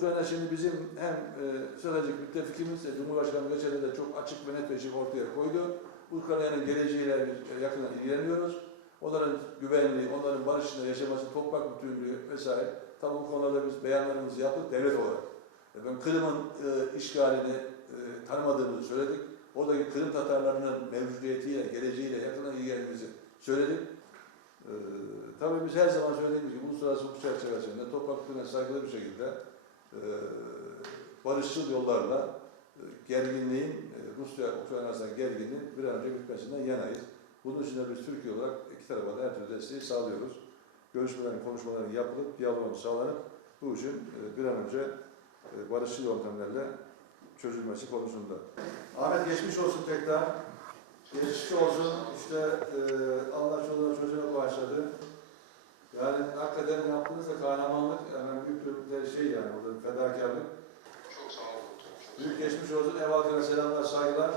Ukrayna şimdi bizim hem e, stratejik müttefikimiz, e, Cumhurbaşkanı geçen de çok açık ve net bir şey ortaya koydu. Ukrayna'nın geleceğiyle biz e, yakından ilgileniyoruz. Onların güvenliği, onların barış içinde yaşaması, toprak bütünlüğü vesaire. Tabi bu konularda biz beyanlarımızı yaptık devlet olarak. E, Ben Kırım'ın e, işgalini e, tanımadığımızı söyledik. Oradaki Kırım Tatarlarının mevcudiyetiyle, geleceğiyle yakından ilgilendiğimizi söyledik. Ee, tabii biz her zaman söylediğimiz gibi uluslararası hukuk çerçevesinde toprak hukukuna saygılı bir şekilde barışçıl yollarla e, gerginliğin, e, Rusya-Ukrayna arasındaki gerginliğin bir an önce bitmesinden yanayız. Bunun için de biz Türkiye olarak iki tarafa da her türlü desteği sağlıyoruz. Görüşmelerin, konuşmaların yapılıp, diyaloğun sağlanıp bu işin e, bir an önce barışçıl yöntemlerle çözülmesi konusunda. Ahmet geçmiş olsun tekrar. Geçmiş olsun. İşte e, Allah çoluğuna çocuğuna başladı. Yani hakikaten yaptığınız da kahramanlık, yani büyük bir de şey yani bir fedakarlık. Çok sağ olun. Büyük geçmiş olsun. Ev halkına selamlar, saygılar.